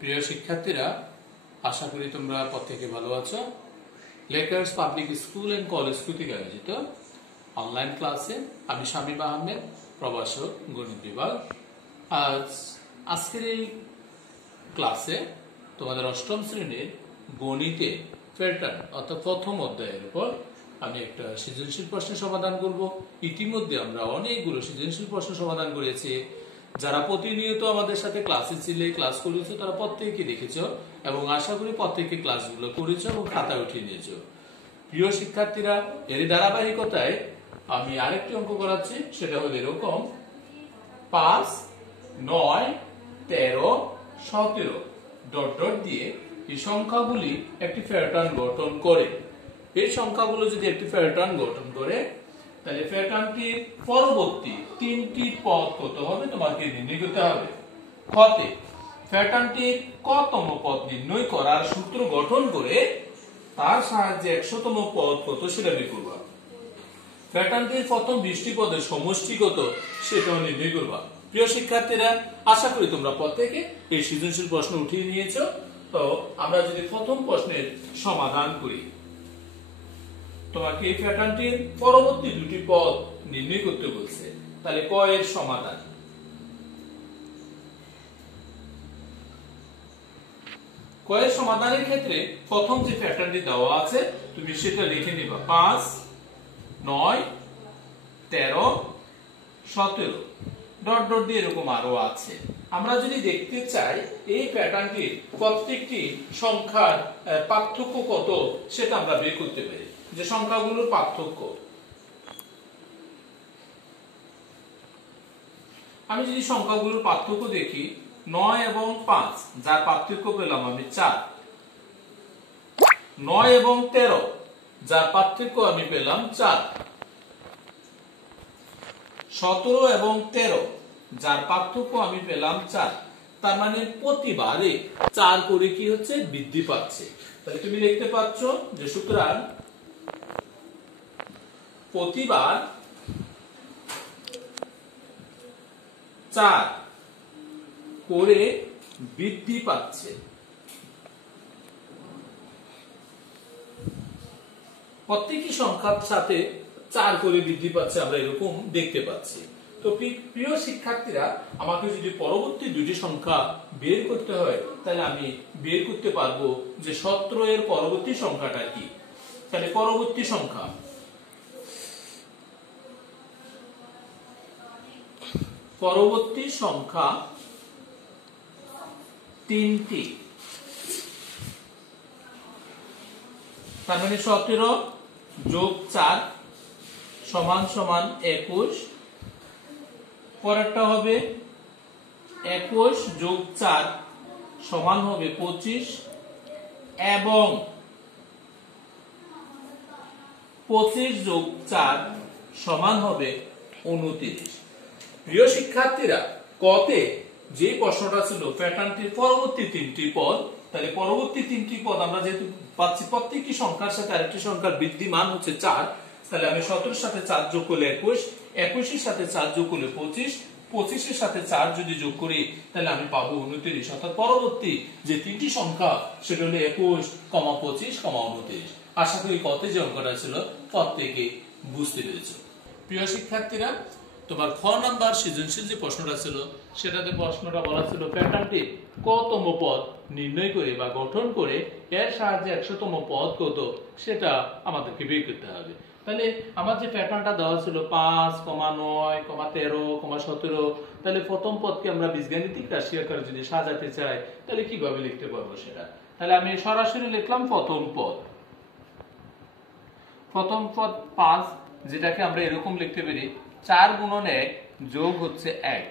প্রিয় শিক্ষার্থীরা, আশা করি তোমরা প্রত্যেকে ভালো আছো। Lakers public school and college কর্তৃক আয়োজিত অনলাইন ক্লাসে আমি শামীম আহমেদ, প্রভাষক, গণিত বিভাগ। আজকের এই ক্লাসে তোমাদের অষ্টম শ্রেণীর গণিতে প্যাটার্ন অর্থাৎ প্রথম অধ্যায়ের উপর আমি একটা সৃজনশীল প্রশ্নের সমাধান করব। ইতিমধ্যে আমরা অনেকগুলো সৃজনশীল প্রশ্ন সমাধান করেছি। যারা প্রতিনিয়ত আমাদের সাথে ক্লাসে ছিলে, ক্লাস করেছো, তারা প্রত্যেকে দেখেছো এবং আশা করি প্রত্যেকে ক্লাসগুলো করেছো এবং খাতায় উঠিয়ে নিয়েছো। প্রিয় শিক্ষার্থীরা, এর ধারাবাহিকতায় আমি আরেকটি অঙ্ক করাচ্ছি। সেটা হলো এরকম: 5, 9, 13, 17 ডট ডট দিয়ে এই সংখ্যাগুলি একটি প্যাটার্ন গঠন করে। এই সংখ্যাগুলো যদি একটি প্যাটার্ন গঠন করে, তাহলে প্যাটার্নটির পরবর্তী তিনটি পদ কত হবে তোমাকে নির্ণয় করতে হবে। খতে প্যাটার্নটির কতম পদ নির্ণয় করার সূত্র গঠন করে তার সাহায্যে 100তম পদ কত সেটা বের করবা। প্যাটার্নটির প্রথম 20টি পদের সমষ্টি কত সেটাও নির্ণয় করবা। প্রিয় শিক্ষার্থীরা, আশা করি তোমরা প্রত্যেকে এই সৃজনশীল প্রশ্ন উঠিয়ে নিয়েছো। তো আমরা যদি প্রথম প্রশ্নের সমাধান করি, তোমাকে এই প্যাটার্নটির পরবর্তী দুটি পদ নির্ণয় করতে বলছে। তাহলে ক এর সমাধান। ক এর সমাধানের ক্ষেত্রে প্রথম যে প্যাটার্নটি দেওয়া আছে তুমি সেটা লিখে নিবা। 5, 9, 13, 17 ডট ডট দিয়ে এরকম আরো আছে। আমরা যদি দেখতে চাই এই প্যাটার্নটির প্রত্যেকটি সংখ্যার পার্থক্য কত সেটা আমরা বের করতে পারি, যে সংখ্যাগুলোর পার্থক্য। আমি যদি সংখ্যাগুলোর পার্থক্য দেখি, 9 এবং 5 যার পার্থক্য পেলাম আমি 4। 9 এবং 13 যার পার্থক্য আমি পেলাম 4। 17 এবং 13 যার পার্থক্য আমি পেলাম 4। তার মানে প্রতিবারে 4 করে কি হচ্ছে, বৃদ্ধি পাচ্ছে। তাহলে তুমি লিখতে পাচ্ছ যে সুতরাং প্রতিবার 4 করে বৃদ্ধি পাচ্ছে। প্রত্যেকটি সংখ্যার সাথে 4 করে বৃদ্ধি পাচ্ছে, আমরা এরকম দেখতে পাচ্ছি। তো প্রিয় শিক্ষার্থীরা, আমাকে যদি পরবর্তী দুটি সংখ্যা বের করতে হয়, তাহলে আমি বের করতে পারবো যে 17 এর পরবর্তী সংখ্যাটা কি। তাহলে পরবর্তী সংখ্যা তিনটি। তার মানে 17 যোগ 4 সমান সমান 21। পরেরটা হবে 21 যোগ 4 সমান হবে 25 এবং 25 যোগ 4 সমান হবে 29। প্রিয় শিক্ষার্থীরা, কতে যে প্রশ্নটা ছিল প্যাটার্নটির পরবর্তী তিনটি পদ, তাহলে পরবর্তী তিনটি পদ আমরা যেহেতু পাচ্ছি প্রত্যেকটি সংখ্যার সাথে আরেকটি সংখ্যার বৃদ্ধিমান হচ্ছে 4, তাহলে আমি 17 এর সাথে 4 যোগ করলে 21, 21 এর সাথে 4 যোগ করলে 25, 25 এর সাথে 4 যদি যোগ করি তাহলে আমি পাবো 29। অর্থাৎ পরবর্তী যে তিনটি সংখ্যা সেটা হলো 21, 25, 29। আশা করি কতে যে অঙ্কটা ছিল প্রত্যেকে বুঝতে পেরেছো। প্রিয় শিক্ষার্থীরা, তোমার খ নাম্বার সৃজনশীল যে প্রশ্নটা ছিল সেটাতে প্রশ্নটা বলা ছিল প্যাটার্নটির কতম পদ নির্ণয় করে বা গঠন করে এর সাহায্যে 100তম পদ কত সেটা আমাদেরকে বের করতে হবে। তাহলে আমার যে প্যাটার্নটা দেওয়া ছিল 5, 9, 13, 17, তাহলে প্রথম পদকে আমরা বীজগাণিতিক রাশি আকারে যদি সাজাতে চাই তাহলে কিভাবে লিখতে পারবো সেটা। তাহলে আমি সরাসরি লিখলাম প্রথম পদ 5, যেটাকে আমরা এরকম লিখতে পারি 4 গুণন 1 যোগ হচ্ছে 1।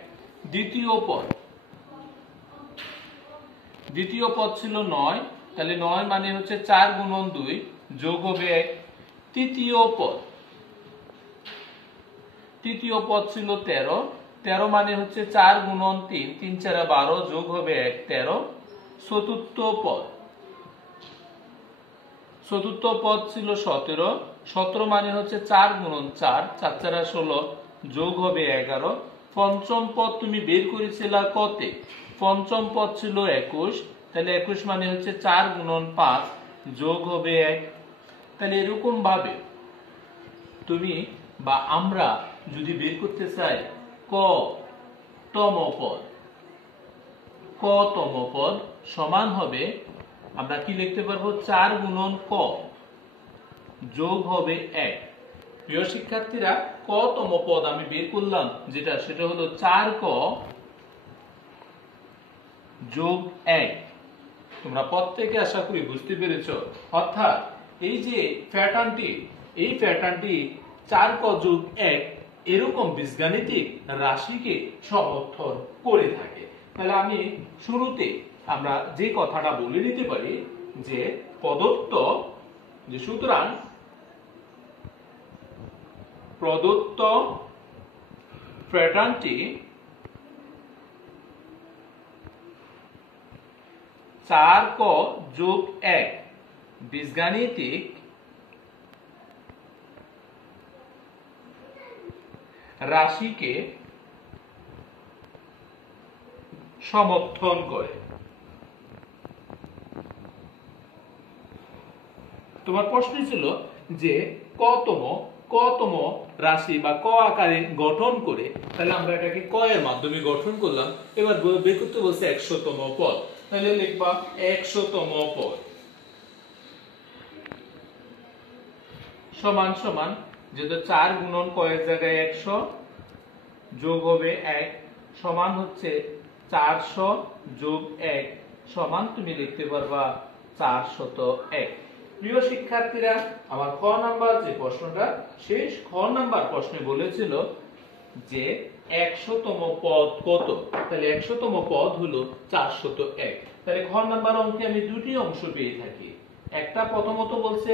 দ্বিতীয় পদ ছিল 9, তাহলে 9 মানে হচ্ছে 4 গুণন 2 যোগ হবে 1। তৃতীয় পদ ছিল 13 মানে হচ্ছে 4 গুণন 3, 3 4 12 যোগ হবে 1, 13। চতুর্থ পদ ছিল 17 মানে হচ্ছে 4 গুণন 4, 4 4 16 যোগ হবে 11। পঞ্চম পদ তুমি বের করেছিলা কতে, পঞ্চম পদ ছিল 21, তাহলে 21 মানে হচ্ছে 4 গুণন 5 যোগ হবে 1। তাহলে এরকম ভাবে তুমি বা আমরা যদি বের করতে চাই ক তম পদ, ক তম পদ সমান হবে, আমরা কি লিখতে পারবো 4 গুণন ক যোগ হবে 1। প্রিয় শিক্ষার্থীরা, ক তম পদ আমি বের করলাম যেটা, সেটা হলো 4ক যোগ 1। তোমরা প্রত্যেকে আশা করি বুঝতে পেরেছো। অর্থাৎ এই যে প্যাটার্নটি, এই প্যাটার্নটি 4ক যোগ 1 এরকম বীজগাণিতিক রাশিকে সমর্থন করে থাকে। তাহলে আমি শুরুতে আমরা যে কথাটা বলে নিতে পারি যে প্রদত্ত, যে সুতরাং প্রদত্ত প্যাটার্নটি 4ক যোগ 1 বীজগাণিতিক রাশিকে সমর্থন করে। তোমার প্রশ্ন ছিল যে কতম রাশি বা ক আকারে গঠন করে, তাহলে আমরা এটাকে ক এর মাধ্যমে গঠন করলাম। এবার বের করতে বলছে 100তম পদ, তাহলে লিখবা 100তম পদ সমান সমান, যেহেতু 4 গুণন ক এর জায়গায় 100 যোগ হবে 1 সমান হচ্ছে 400 যোগ 1 সমান তুমি লিখতে পারবা 401। প্রিয় শিক্ষার্থীরা, আমার খ নাম্বার যে প্রশ্নটা, সেই খ নাম্বার প্রশ্নে বলেছিল যে 100তম পদ কত, তাহলে 100তম পদ হলো 401। তাহলে খ নাম্বার অঙ্কে আমি দুটি অংশ পেয়ে থাকি। একটা প্রথমত বলছে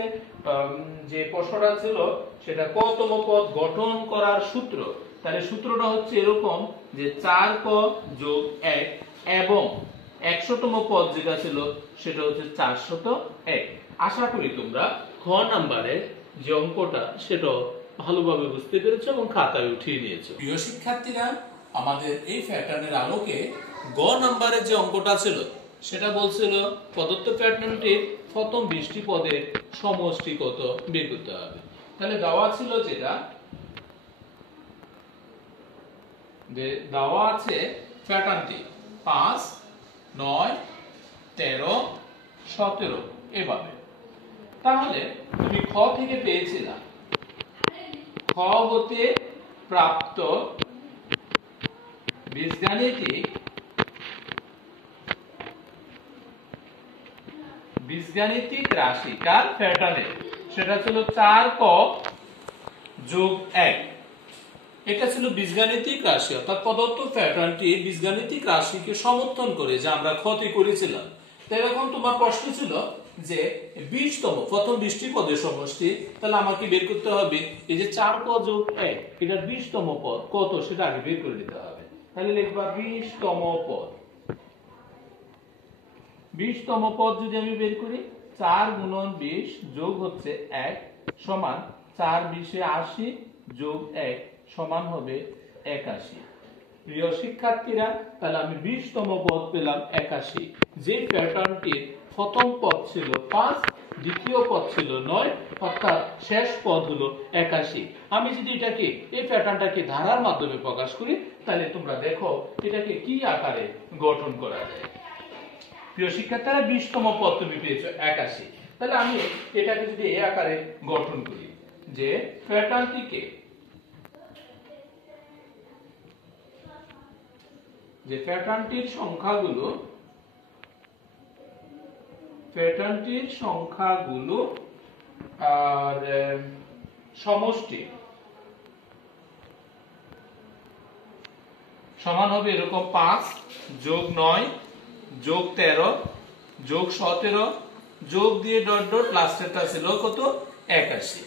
যে প্রশ্নটা ছিল সেটা কতম পদ গঠন করার সূত্র। তাহলে সূত্রটা হচ্ছে এরকম যে 4ক যোগ 1 এবং 100তম পদ যেটা ছিল সেটা হচ্ছে 401। আশা করি তোমরা খ নাম্বারের যে অঙ্কটা সেটা ভালোভাবে বুঝতে পেরেছো এবং খাতায় উঠিয়ে নিয়েছো। প্রিয় শিক্ষার্থীরা, আমাদের এই প্যাটার্নের আলোকে গ নাম্বারের যে অঙ্কটা ছিল সেটা বলছিল প্রদত্ত প্যাটার্নটির প্রথম 20টি পদের সমষ্টি কত বের করতে হবে। তাহলে দেওয়া ছিল যেটা দেওয়া আছে প্যাটার্নটি 5, 9, 13, 17 এভাবে। তাহলে তুমি খ থেকে পেয়েছিলাম খ হতে প্রাপ্ত বীজগাণিতিক রাশি কার প্যাটার্নে, সেটা ছিল 4ক যোগ 1। এটা ছিল বীজগাণিতিক রাশি, অর্থাৎ প্রদত্ত প্যাটার্নটি বীজগাণিতিক রাশিকে সমর্থন করে, যা আমরা ক্ষতি করেছিলাম। তাই এখন তোমার প্রশ্ন ছিল যে 20তম প্রথম 20টি পদের সমষ্টি, তাহলে আমাকে বের করতে হবে এই যে 4ক যোগ 1 এটার 20তম পদ কত সেটা আগে বের করে নিতে হবে। তাহলে লিখবা 20তম পদ। 20তম পদ যদি আমি বের করি 4 গুণন 20 যোগ হচ্ছে 1 সমান 4 20 80 যোগ 1 সমান হবে 81। প্রিয় শিক্ষার্থীরা, তাহলে আমি 20তম পদ পেলাম 81। যে প্যাটার্নটির প্রথম পদ ছিল 5, দ্বিতীয় পদ ছিল 9, অর্থাৎ শেষ পদ হলো 81। আমি যদি এটাকে এই প্যাটার্নটাকে ধারার মাধ্যমে প্রকাশ করি, তাহলে তোমরা দেখো এটাকে কি আকারে গঠন করা যায়। প্রিয় শিক্ষার্থীরা, 20তম পদ তুমি পেয়েছো 81। তাহলে আমি এটাকে যদি এই আকারে গঠন করি যে প্যাটার্নটিকে, যে প্যাটার্নটির সংখ্যাগুলো আর সমষ্টি সমান হবে এরকম 5 যোগ 9 যোগ 13 যোগ 17 যোগ দিয়ে ডট ডট লাস্টেরটা ছিল কত 81।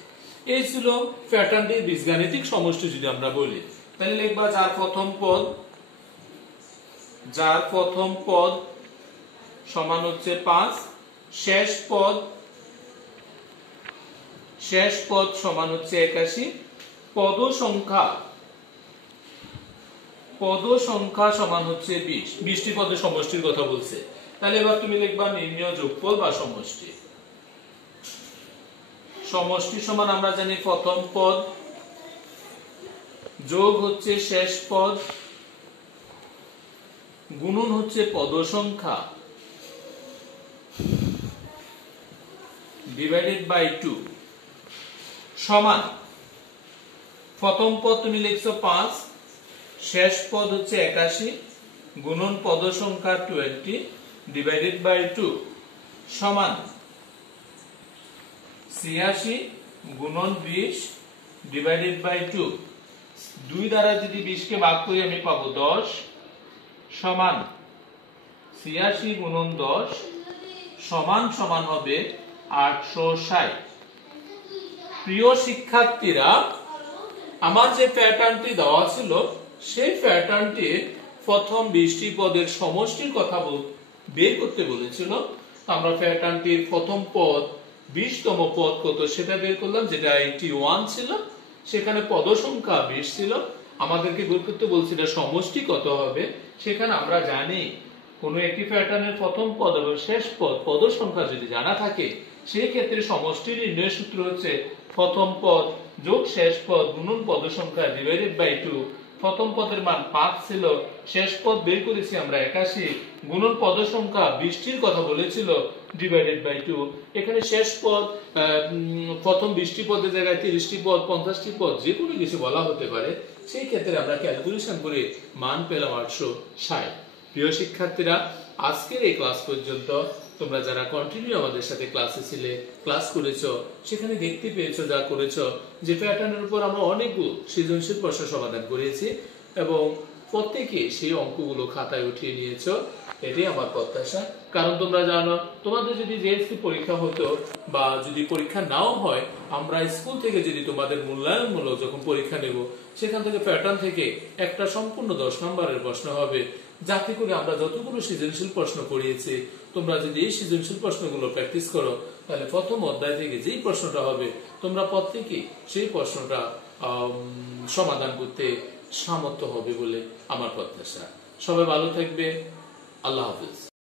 এই ছিল প্যাটার্নটির বীজগাণিতিক সমষ্টি যদি আমরা বলি। তাহলে লিখবা যার প্রথম পদ সমান হচ্ছে 5, শেষ পদ সমান হচ্ছে 81, পদ সংখ্যা সমান হচ্ছে 20। 20টি পদের সমষ্টির কথা বলছে। তাহলে এবার তুমি লিখবা নির্ণয় যোগফল বা সমষ্টি। সমষ্টি সমান আমরা জানি প্রথম পদ যোগ হচ্ছে শেষ পদ গুণন হচ্ছে পদ সংখ্যা ডিভাইডেড বাই 2 সমান প্রথম পদ তুমি লিখছো 5 শেষ পদ হচ্ছে 81 গুণন পদ সংখ্যা 20 ডিভাইডেড বাই 2 সমান 86 গুণন 20 ডিভাইডেড বাই 2 2 দ্বারা যদি 20 কে ভাগ করি আমি পাবো 10 সমান 86 গুণন 10 সমান সমান হবে 860। প্রিয় শিক্ষার্থীরা, আমার যে প্যাটার্নটি দেওয়া ছিল সেই প্যাটার্নটির প্রথম 20টি পদের সমষ্টির কথা বের করতে বলেছিল। আমরা প্যাটার্নটির প্রথম পদ 20তম পদ কত সেটা বের করলাম, যেটা 81 ছিল। সেখানে পদ সংখ্যা 20 ছিল। আমাদেরকে বের করতে বলছিল সমষ্টি কত হবে। সেখানে আমরা জানি কোন একটি প্যাটার্নের প্রথম পদ এবং শেষ পদ পদ সংখ্যা যদি জানা থাকে সেই ক্ষেত্রে সমষ্টি নির্ণয় সূত্র হচ্ছে প্রথম পদ যোগ শেষ পদ গুণন পদ সংখ্যা ডিভাইডেড বাই 2। প্রথম পদের মান 5 ছিল, শেষ পদ বের করেছি আমরা 81 গুণন পদ সংখ্যা 20টির কথা বলেছিল ডিভাইডেড বাই 2। এখানে শেষ পদ প্রথম 20টি পদের জায়গায় 30টি পদ 50টি পদ যে কোনো কিছু বলা হতে পারে। সেই ক্ষেত্রে আমরা ক্যালকুলেশন করে মান পেলাম 860। প্রিয় শিক্ষার্থীরা, আজকের এই ক্লাস পর্যন্ত তোমরা যারা কন্টিনিউ আমাদের সাথে ক্লাসে ছিলে, ক্লাস করেছো, সেখানে দেখতে পেয়েছো যা করেছো যে প্যাটার্নের উপর আমরা অনেকগুলো সৃজনশীল প্রশ্ন সমাধান করেছি এবং প্রত্যেকে সেই অঙ্কগুলো খাতায় উঠিয়ে নিয়েছো। এটাই আমার প্রত্যাশা। কারণ তোমরা জানো, তোমাদের যদি জেএসসি পরীক্ষা হতো বা যদি পরীক্ষা নাও হয়, আমরা স্কুল থেকে যদি তোমাদের মূল্যায়নমূলক যখন পরীক্ষা নেব, সেখান থেকে প্যাটার্ন থেকে একটা সম্পূর্ণ 10 নম্বরের প্রশ্ন হবে, যাতে করে আমরা যতগুলো সৃজনশীল প্রশ্ন করিয়েছি তোমরা যদি এই সৃজনশীল প্রশ্নগুলো প্র্যাকটিস করো, তাহলে প্রথম অধ্যায় থেকে যেই প্রশ্নটা হবে তোমরা প্রত্যেকেই সেই প্রশ্নটা সমাধান করতে সামর্থ্য হবে বলে আমার প্রত্যাশা। সবাই ভালো থাকবে। আল্লাহ হাফেজ।